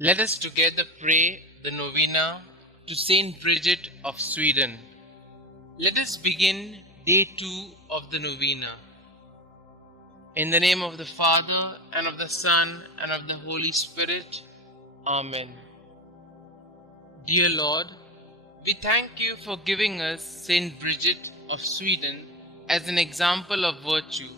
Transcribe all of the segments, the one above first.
Let us together pray the Novena to St Bridget of Sweden. Let us begin day 2 of the Novena. In the name of the Father, and of the Son, and of the Holy Spirit. Amen. Dear Lord, we thank you for giving us St Bridget of Sweden as an example of virtue.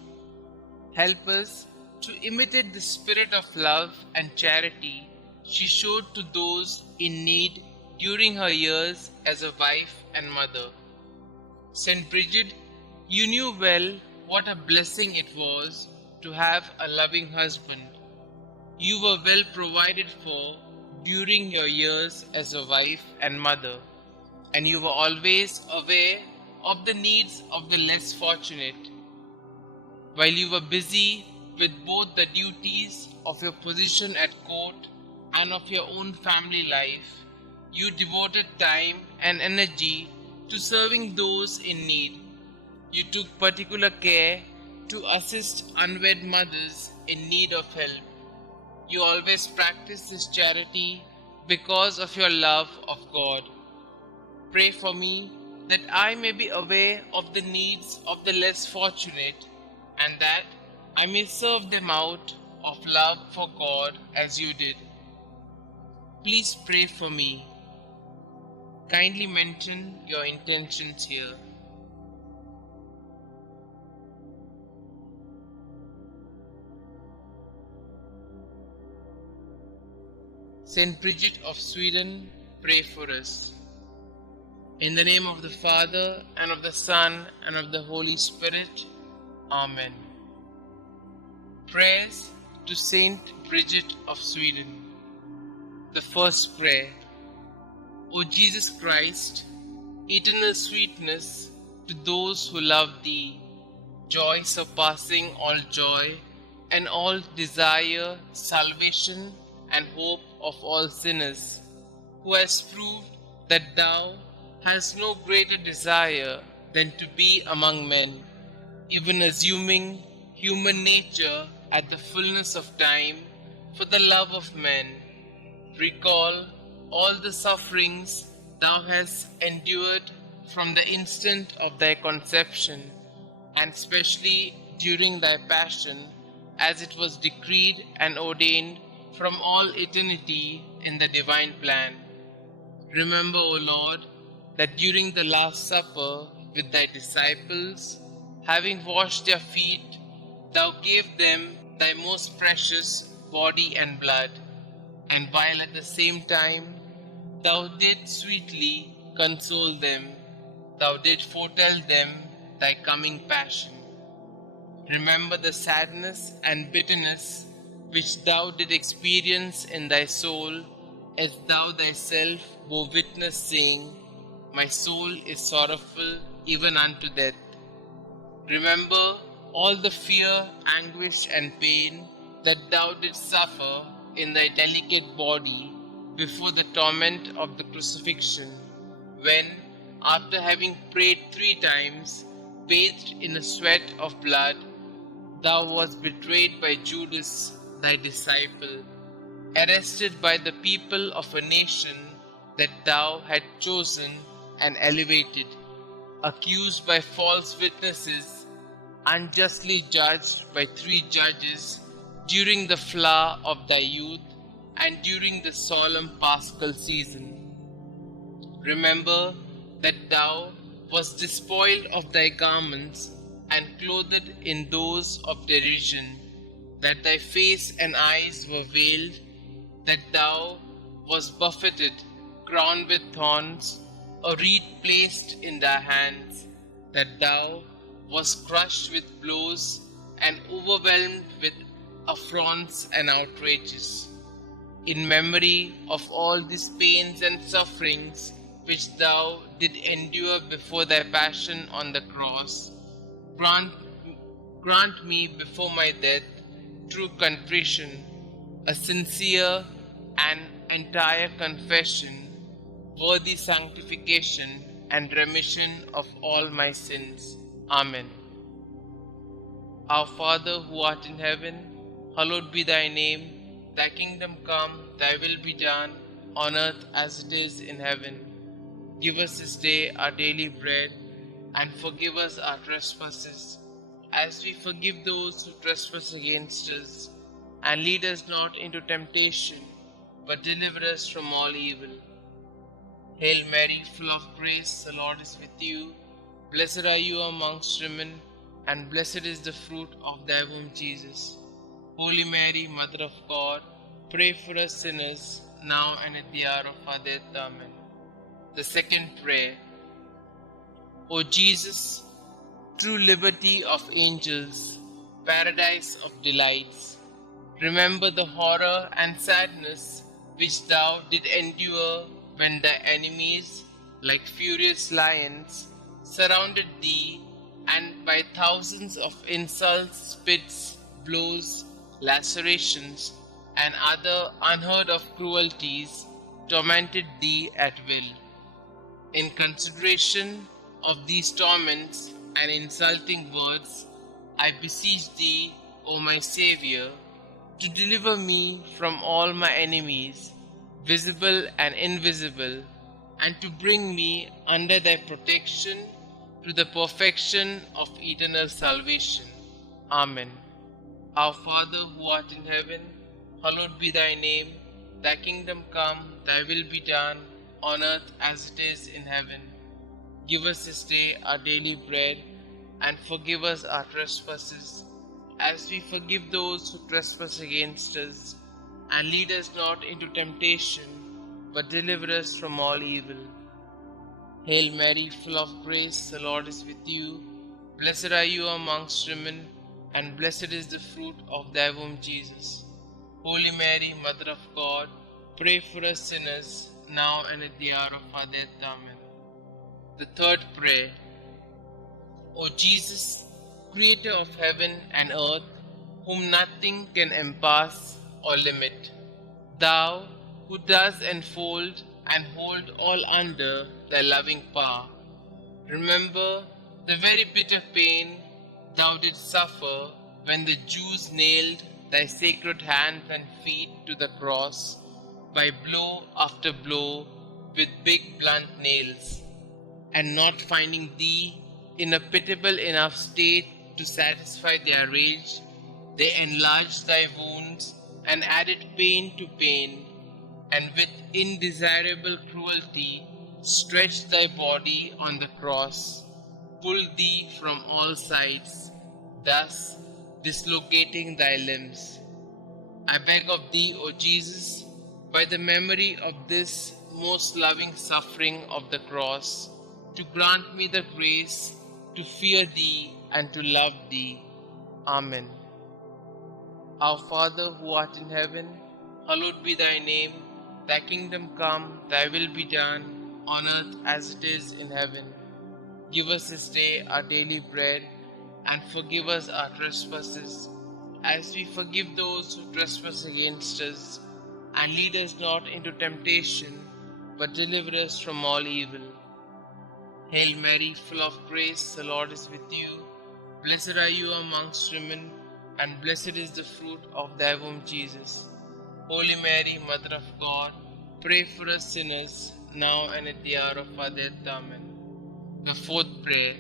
Help us to imitate the spirit of love and charity she showed to those in need during her years as a wife and mother. St. Bridget, you knew well what a blessing it was to have a loving husband. You were well provided for during your years as a wife and mother, and you were always aware of the needs of the less fortunate. While you were busy with both the duties of your position at court and of your own family life, you devoted time and energy to serving those in need. You took particular care to assist unwed mothers in need of help. You always practiced this charity because of your love of God. Pray for me that I may be aware of the needs of the less fortunate and that I may serve them out of love for God as you did. Please pray for me. Kindly mention your intentions here. St. Bridget of Sweden, pray for us. In the name of the Father, and of the Son, and of the Holy Spirit. Amen. Prayers to St. Bridget of Sweden. The first prayer. O Jesus Christ, eternal sweetness to those who love Thee, joy surpassing all joy, and all desire salvation and hope of all sinners, who has proved that Thou hast no greater desire than to be among men, even assuming human nature at the fullness of time for the love of men. Recall all the sufferings Thou hast endured from the instant of Thy conception, and especially during Thy passion, as it was decreed and ordained from all eternity in the divine plan. Remember, O Lord, that during the Last Supper with Thy disciples, having washed their feet, Thou gave them Thy most precious body and blood, and while at the same time Thou didst sweetly console them, Thou didst foretell them Thy coming passion. Remember the sadness and bitterness which Thou didst experience in Thy soul, as Thou Thyself bore witness, saying, My soul is sorrowful even unto death. Remember all the fear, anguish, and pain that Thou didst suffer in Thy delicate body before the torment of the crucifixion, when, after having prayed 3 times, bathed in a sweat of blood, Thou wast betrayed by Judas, Thy disciple, arrested by the people of a nation that Thou had chosen and elevated, accused by false witnesses, unjustly judged by 3 judges during the flower of Thy youth and during the solemn Paschal season. Remember that Thou wast despoiled of Thy garments and clothed in those of derision, that Thy face and eyes were veiled, that Thou wast buffeted, crowned with thorns, a reed placed in Thy hands, that Thou wast crushed with blows and overwhelmed with affronts and outrages. In memory of all these pains and sufferings which Thou did endure before Thy passion on the cross, grant me before my death true contrition, a sincere and entire confession, worthy sanctification and remission of all my sins. Amen. Our Father who art in heaven, hallowed be Thy name. Thy kingdom come, thy will be done, on earth as it is in heaven. Give us this day our daily bread, and forgive us our trespasses, as we forgive those who trespass against us. And lead us not into temptation, but deliver us from all evil. Hail Mary, full of grace, the Lord is with you. Blessed are you amongst women, and blessed is the fruit of thy womb, Jesus. Holy Mary, Mother of God, pray for us sinners, now and at the hour of our death. Amen. The second prayer. O Jesus, true liberty of angels, paradise of delights, remember the horror and sadness which thou did endure when thy enemies, like furious lions, surrounded thee, and by thousands of insults, spits, blows, lacerations, and other unheard of cruelties tormented thee at will. In consideration of these torments and insulting words, I beseech thee, O my Xavier, to deliver me from all my enemies, visible and invisible, and to bring me under thy protection to the perfection of eternal salvation. Amen. Our Father who art in heaven, hallowed be thy name. Thy kingdom come, thy will be done, on earth as it is in heaven. Give us this day our daily bread, and forgive us our trespasses, as we forgive those who trespass against us. And lead us not into temptation, but deliver us from all evil. Hail Mary, full of grace, the Lord is with you. Blessed are you amongst women, and blessed is the fruit of thy womb, Jesus. Holy Mary, Mother of God, pray for us sinners, now and at the hour of our death. Amen. The third prayer. O Jesus, Creator of heaven and earth, whom nothing can encompass or limit, thou who dost enfold and hold all under thy loving power, remember the very bitter pain thou didst suffer when the Jews nailed thy sacred hands and feet to the cross by blow after blow with big blunt nails, and not finding thee in a pitiable enough state to satisfy their rage, they enlarged thy wounds and added pain to pain, and with indesirable cruelty stretched thy body on the cross, pulled thee from all sides, thus dislocating thy limbs. I beg of thee, O Jesus, by the memory of this most loving suffering of the cross, to grant me the grace to fear thee and to love thee. Amen. Our Father who art in heaven, hallowed be thy name. Thy kingdom come, thy will be done, on earth as it is in heaven. Give us this day our daily bread, and forgive us our trespasses, as we forgive those who trespass against us. And lead us not into temptation, but deliver us from all evil. Hail Mary, full of grace, the Lord is with you. Blessed are you amongst women, and blessed is the fruit of thy womb, Jesus. Holy Mary, Mother of God, pray for us sinners, now and at the hour of our death. Amen. The fourth prayer.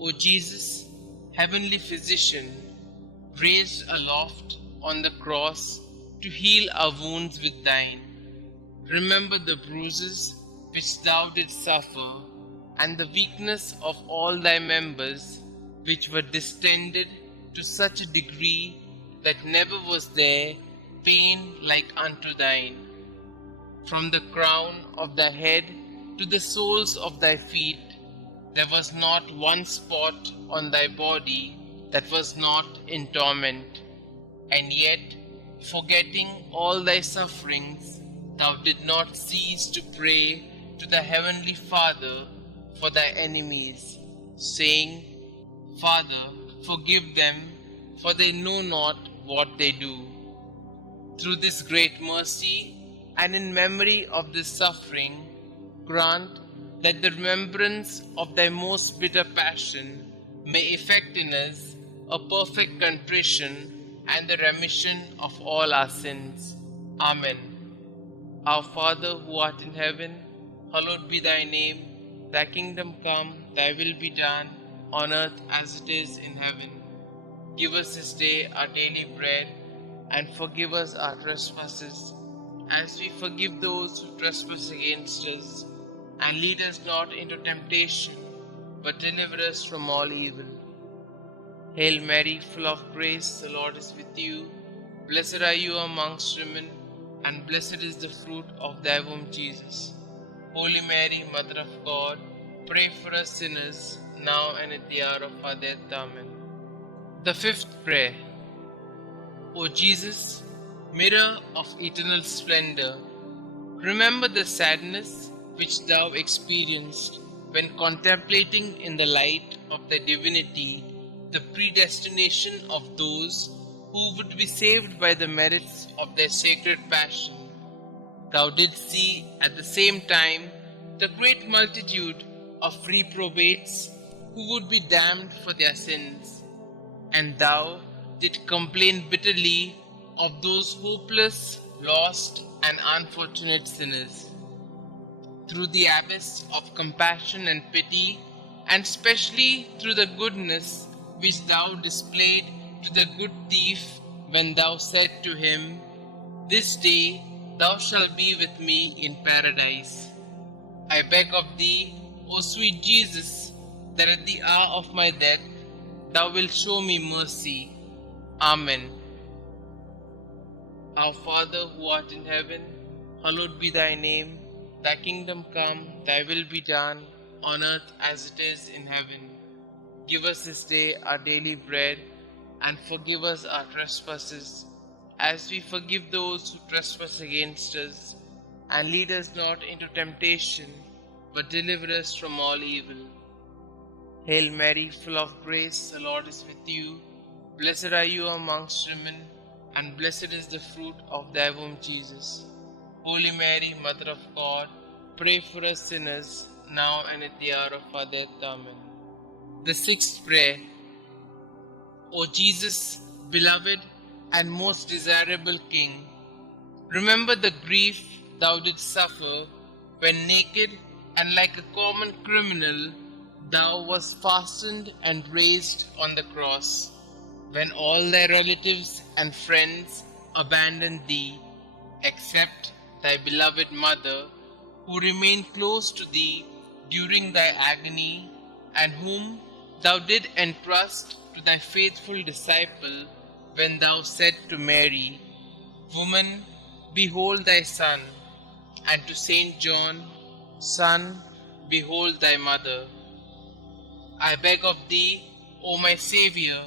O Jesus, heavenly physician, raised aloft on the cross to heal our wounds with thine, remember the bruises which thou didst suffer, and the weakness of all thy members, which were distended to such a degree that never was there pain like unto thine. From the crown of thy head to the soles of thy feet, there was not one spot on thy body that was not in torment. And yet, forgetting all thy sufferings, thou did not cease to pray to the heavenly Father for thy enemies, saying, Father, forgive them, for they know not what they do. Through this great mercy, and in memory of this suffering, grant that the remembrance of thy most bitter passion may effect in us a perfect contrition and the remission of all our sins. Amen. Our Father who art in heaven, hallowed be thy name. Thy kingdom come, thy will be done, on earth as it is in heaven. Give us this day our daily bread, and forgive us our trespasses, as we forgive those who trespass against us. And lead us not into temptation, but deliver us from all evil. Hail Mary, full of grace, the Lord is with you. Blessed are you amongst women, and blessed is the fruit of thy womb, Jesus. Holy Mary, Mother of God, pray for us sinners, now and at the hour of our death. Amen. The fifth prayer. O Jesus, mirror of eternal splendor, remember the sadness which thou experienced when contemplating in the light of thy divinity the predestination of those who would be saved by the merits of their sacred passion. Thou didst see at the same time the great multitude of reprobates who would be damned for their sins, and thou didst complain bitterly of those hopeless, lost, and unfortunate sinners. Through the abyss of compassion and pity, and specially through the goodness which thou displayed to the good thief when thou said to him, "This day thou shalt be with me in paradise." I beg of thee, O sweet Jesus, that at the hour of my death thou wilt show me mercy. Amen. Our Father who art in heaven, hallowed be thy name. Thy kingdom come, thy will be done, on earth as it is in heaven. Give us this day our daily bread, and forgive us our trespasses, as we forgive those who trespass against us. And lead us not into temptation, but deliver us from all evil. Hail Mary, full of grace, the Lord is with you. Blessed are you amongst women, and blessed is the fruit of thy womb, Jesus. Holy Mary, Mother of God, pray for us sinners, now and at the hour of our death. Amen. The sixth prayer. O Jesus, beloved and most desirable King, remember the grief thou didst suffer when naked and like a common criminal thou wast fastened and raised on the cross, when all thy relatives and friends abandoned thee, except thy beloved mother, who remained close to thee during thy agony, and whom thou did entrust to thy faithful disciple when thou said to Mary, "Woman, behold thy son," and to Saint John, "Son, behold thy mother." I beg of thee, O my Xavier,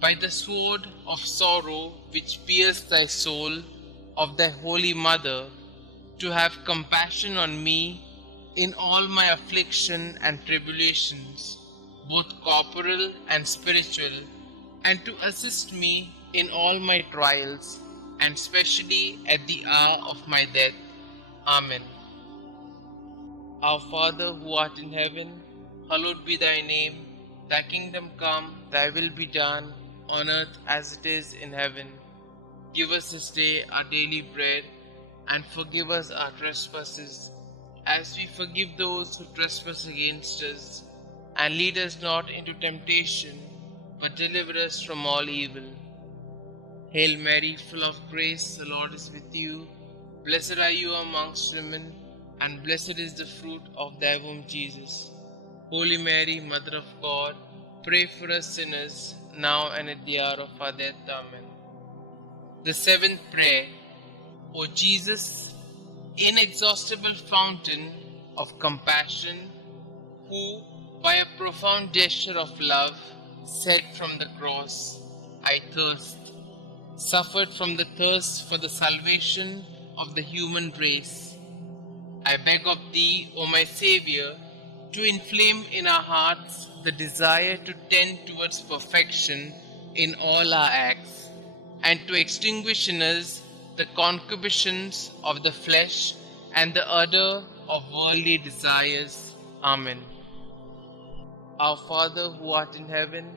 by the sword of sorrow which pierced thy soul, of thy holy mother, to have compassion on me in all my affliction and tribulations, both corporal and spiritual, and to assist me in all my trials, and specially at the hour of my death. Amen. Our Father who art in heaven, hallowed be thy name. Thy kingdom come, thy will be done, on earth as it is in heaven. Give us this day our daily bread, and forgive us our trespasses, as we forgive those who trespass against us. And lead us not into temptation, but deliver us from all evil. Hail Mary, full of grace, the Lord is with you. Blessed are you amongst women, and blessed is the fruit of thy womb, Jesus. Holy Mary, Mother of God, pray for us sinners, now and at the hour of our death. Amen. The seventh prayer. O Jesus, inexhaustible fountain of compassion, who, by a profound gesture of love, said from the cross, "I thirst," suffered from the thirst for the salvation of the human race. I beg of thee, O my Saviour, to inflame in our hearts the desire to tend towards perfection in all our acts, and to extinguish in us the concupiscence of the flesh and the ardor of worldly desires. Amen. Our Father who art in heaven,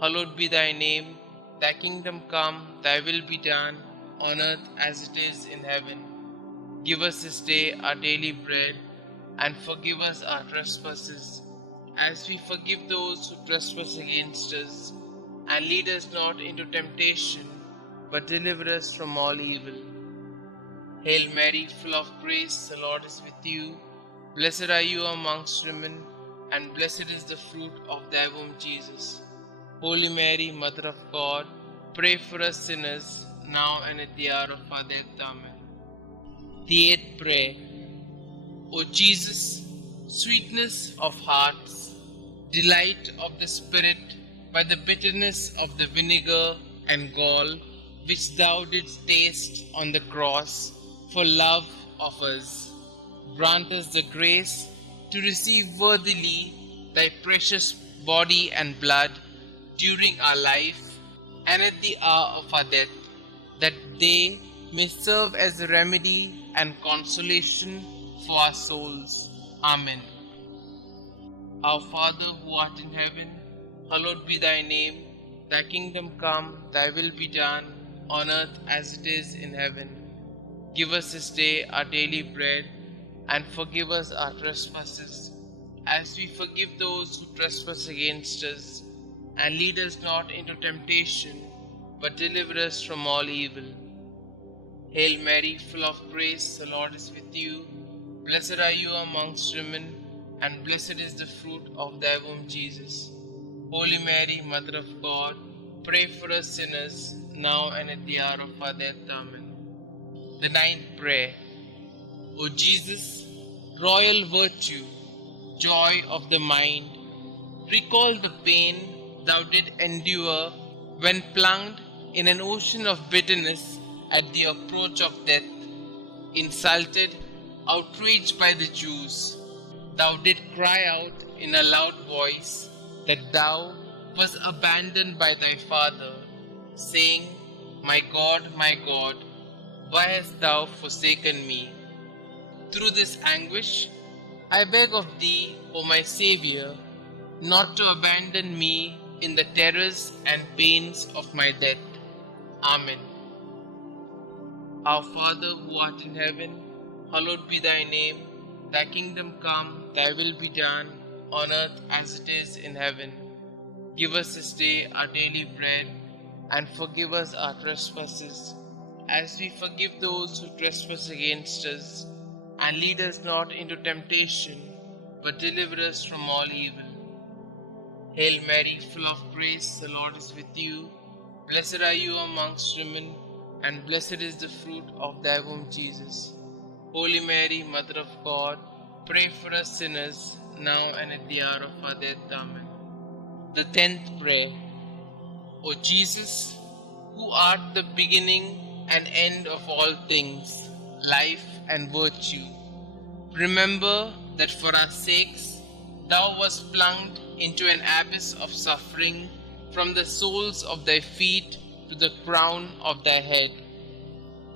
hallowed be thy name. Thy kingdom come, thy will be done, on earth as it is in heaven. Give us this day our daily bread, and forgive us our trespasses, as we forgive those who trespass against us. And lead us not into temptation, but deliver us from all evil. Hail Mary, full of grace, the Lord is with you. Blessed are you amongst women, and blessed is the fruit of thy womb, Jesus. Holy Mary, Mother of God, pray for us sinners, now and at the hour of our death. Amen. The eighth prayer. O Jesus, sweetness of hearts, delight of the Spirit, by the bitterness of the vinegar and gall which thou didst taste on the cross for love of us, grant us the grace to receive worthily thy precious body and blood during our life and at the hour of our death, that they may serve as a remedy and consolation for our souls. Amen. Our Father who art in heaven, hallowed be thy name. Thy kingdom come, thy will be done, on earth as it is in heaven. Give us this day our daily bread, and forgive us our trespasses, as we forgive those who trespass against us. And lead us not into temptation, but deliver us from all evil. Hail Mary, full of grace, the Lord is with you. Blessed are you amongst women, and blessed is the fruit of thy womb, Jesus. Holy Mary, Mother of God, pray for us sinners, now and at the hour of our death. Amen. The ninth prayer. O Jesus, royal virtue, joy of the mind, recall the pain thou did endure when plunged in an ocean of bitterness at the approach of death, insulted, outraged by the Jews. Thou did cry out in a loud voice that thou wast abandoned by thy Father, saying, my God, why hast thou forsaken me? Through this anguish, I beg of thee, O my Xavier, not to abandon me in the terrors and pains of my death. Amen. Our Father who art in heaven, hallowed be thy name. Thy kingdom come, thy will be done, on earth as it is in heaven. Give us this day our daily bread, and forgive us our trespasses, as we forgive those who trespass against us. And lead us not into temptation, but deliver us from all evil. Hail Mary, full of grace, the Lord is with you. Blessed are you amongst women, and blessed is the fruit of thy womb, Jesus. Holy Mary, Mother of God, pray for us sinners, now and at the hour of our death. Amen. The 10th prayer. O Jesus, who art the beginning and end of all things, life and virtue, remember that for our sakes thou wast plunged into an abyss of suffering, from the soles of thy feet to the crown of thy head.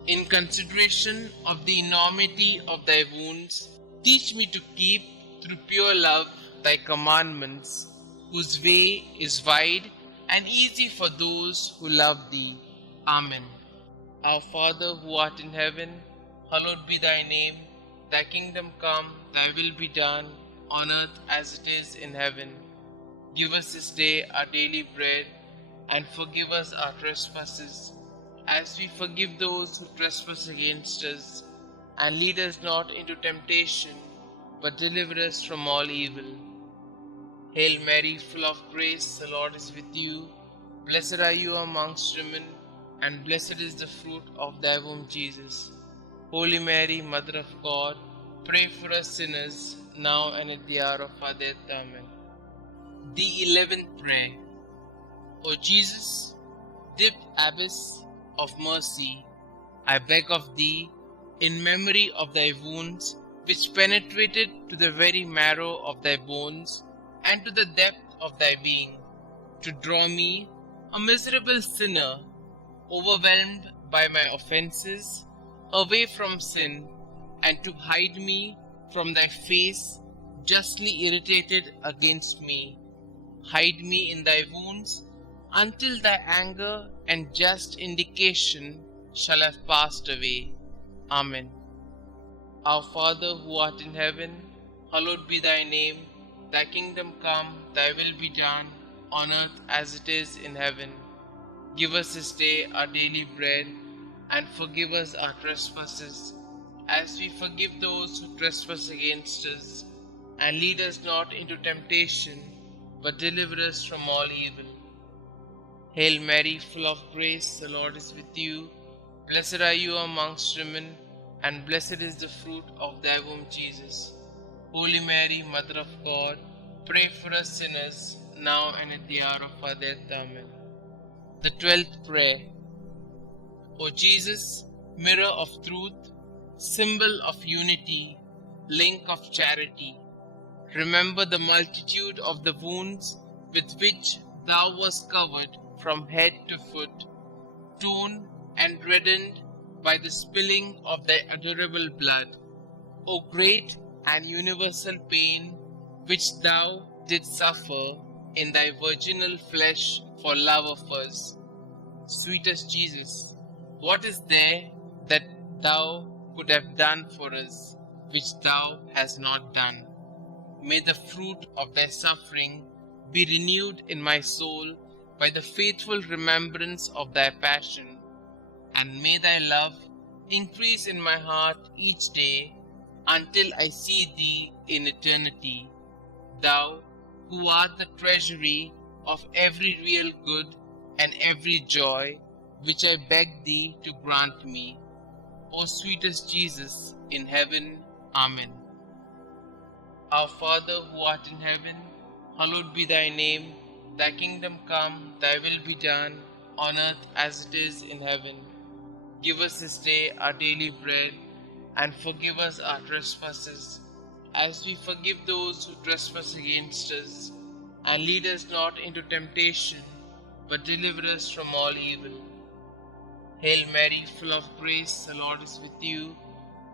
In consideration of the enormity of thy wounds, teach me to keep, through pure love, thy commandments, whose way is wide and easy for those who love thee. Amen. Our Father who art in heaven, hallowed be thy name. Thy kingdom come, thy will be done, on earth as it is in heaven. Give us this day our daily bread, and forgive us our trespasses, as we forgive those who trespass against us. And lead us not into temptation, but deliver us from all evil. Hail Mary, full of grace, the Lord is with you. Blessed are you amongst women, and blessed is the fruit of thy womb, Jesus. Holy Mary, Mother of God, pray for us sinners, now and at the hour of our death. Amen. The 11th prayer. O Jesus, deep abyss of mercy, I beg of thee, in memory of thy wounds, which penetrated to the very marrow of thy bones and to the depth of thy being, to draw me, a miserable sinner, overwhelmed by my offenses, away from sin, and to hide me from thy face, justly irritated against me. Hide me in thy wounds, until thy anger and just indication shall have passed away. Amen. Our Father who art in heaven, hallowed be thy name. Thy kingdom come, thy will be done, on earth as it is in heaven. Give us this day our daily bread, and forgive us our trespasses, as we forgive those who trespass against us. And lead us not into temptation, but deliver us from all evil. Hail Mary, full of grace, the Lord is with you. Blessed are you amongst women, and blessed is the fruit of thy womb, Jesus. Holy Mary, Mother of God, pray for us sinners, now and at the hour of our death. Amen. The 12th prayer. O Jesus, mirror of truth, symbol of unity, link of charity, remember the multitude of the wounds with which thou wast covered from head to foot, torn and reddened by the spilling of thy adorable blood. O great and universal pain which thou didst suffer in thy virginal flesh for love of us. Sweetest Jesus, what is there that thou could have done for us, which thou hast not done? May the fruit of thy suffering be renewed in my soul by the faithful remembrance of thy passion, and may thy love increase in my heart each day until I see thee in eternity, thou who art the treasury of every real good and every joy, which I beg thee to grant me. O sweetest Jesus in heaven. Amen. Our Father who art in heaven, hallowed be thy name. Thy kingdom come, thy will be done, on earth as it is in heaven. Give us this day our daily bread, and forgive us our trespasses, as we forgive those who trespass against us. And lead us not into temptation, but deliver us from all evil. Hail Mary, full of grace, the Lord is with you.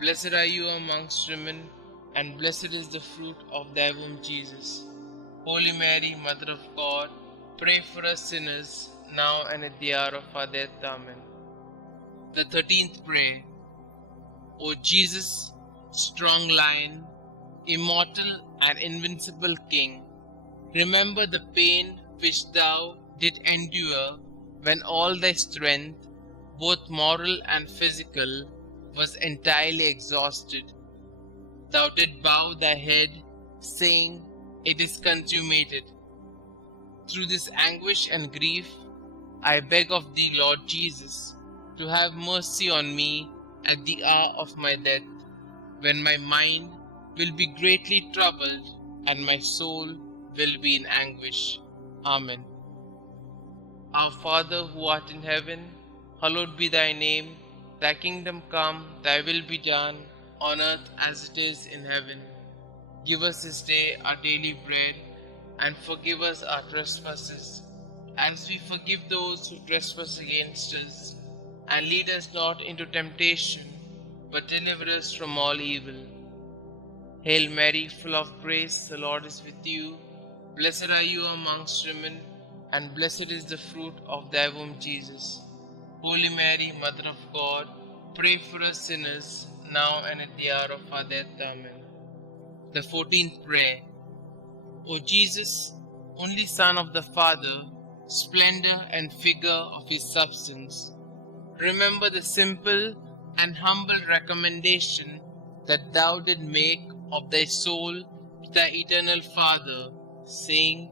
Blessed are you amongst women, and blessed is the fruit of thy womb, Jesus. Holy Mary, Mother of God, pray for us sinners, now and at the hour of our death. Amen. The 13th prayer. O Jesus, strong Lion, immortal and invincible King, remember the pain which thou didst endure when all thy strength, both moral and physical, was entirely exhausted. Thou didst bow thy head, saying, "It is consummated." Through this anguish and grief, I beg of thee, Lord Jesus, to have mercy on me at the hour of my death, when my mind will be greatly troubled and my soul will be in anguish. Amen. Our Father who art in heaven, hallowed be thy name. Thy kingdom come, thy will be done, on earth as it is in heaven. Give us this day our daily bread, and forgive us our trespasses, as we forgive those who trespass against us. And lead us not into temptation, but deliver us from all evil. Hail Mary, full of grace, the Lord is with you. Blessed are you amongst women, and blessed is the fruit of thy womb, Jesus. Holy Mary, Mother of God, pray for us sinners, now and at the hour of our death. Amen. The 14th prayer. O Jesus, only Son of the Father, splendor and figure of his substance, remember the simple and humble recommendation that thou didst make of thy soul to thy eternal Father, saying,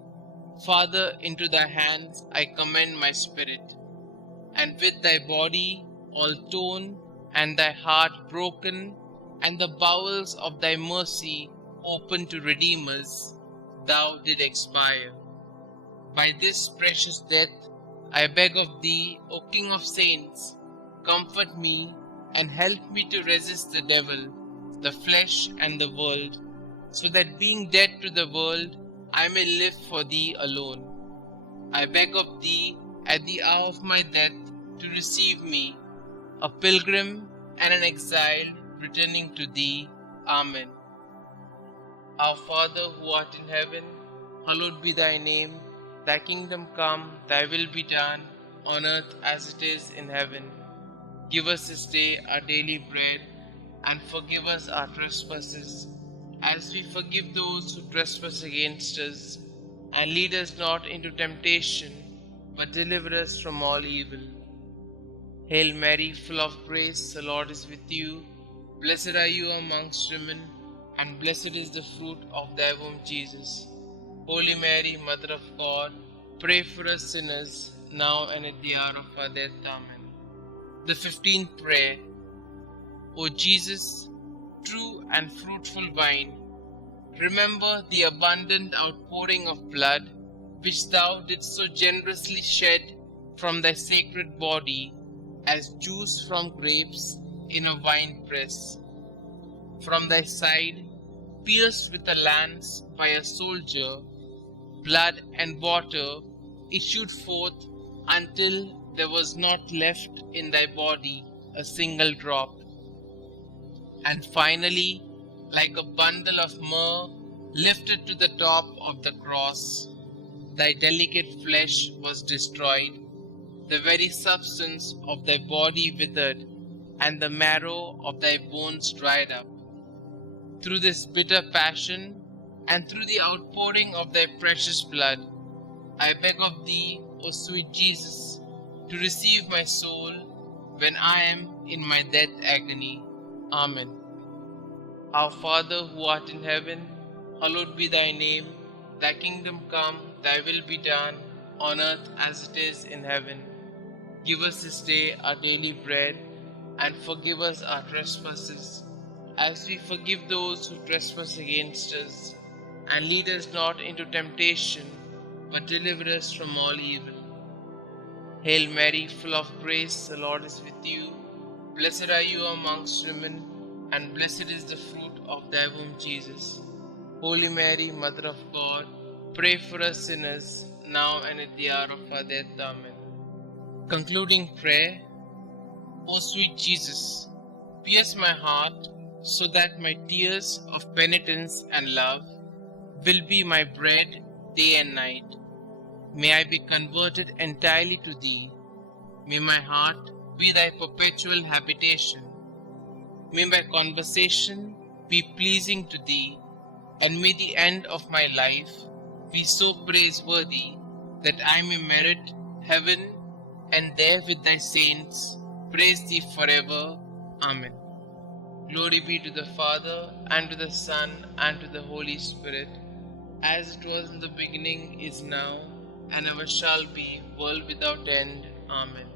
"Father, into thy hands I commend my spirit." And with thy body all torn, and thy heart broken, and the bowels of thy mercy open to redeem us, thou did expire. By this precious death, I beg of thee, O King of saints, comfort me and help me to resist the devil, the flesh, and the world, so that being dead to the world, I may live for thee alone. I beg of thee, at the hour of my death, to receive me, a pilgrim and an exile, returning to thee. Amen. Our Father who art in heaven, hallowed be thy name. Thy kingdom come, thy will be done, on earth as it is in heaven. Give us this day our daily bread, and forgive us our trespasses, as we forgive those who trespass against us. And lead us not into temptation, but deliver us from all evil. Hail Mary, full of grace, the Lord is with you. Blessed are you amongst women, and blessed is the fruit of thy womb, Jesus. Holy Mary, Mother of God, pray for us sinners, now and at the hour of our death. Amen. The 15th prayer. O Jesus, true and fruitful vine, remember the abundant outpouring of blood which thou didst so generously shed from thy sacred body as juice from grapes in a wine press. From thy side, pierced with a lance by a soldier, blood and water issued forth until there was not left in thy body a single drop. And finally, like a bundle of myrrh lifted to the top of the cross, thy delicate flesh was destroyed, the very substance of thy body withered, and the marrow of thy bones dried up. Through this bitter passion, and through the outpouring of thy precious blood, I beg of thee, O sweet Jesus, to receive my soul when I am in my death agony. Amen. Our Father who art in heaven, hallowed be thy name. Thy kingdom come, thy will be done, on earth as it is in heaven. Give us this day our daily bread, and forgive us our trespasses, as we forgive those who trespass against us. And lead us not into temptation, but deliver us from all evil. Hail Mary, full of grace, the Lord is with you. Blessed are you amongst women, and blessed is the fruit of thy womb, Jesus. Holy Mary, Mother of God, pray for us sinners, now and at the hour of our death. Amen. Concluding prayer. O sweet Jesus, pierce my heart so that my tears of penitence and love will be my bread day and night. May I be converted entirely to thee. May my heart be thy perpetual habitation. May my conversation be pleasing to thee, and may the end of my life be so praiseworthy that I may merit heaven, and there with thy saints praise thee forever. Amen. Glory be to the Father, and to the Son, and to the Holy Spirit, as it was in the beginning, is now, and ever shall be, world without end. Amen.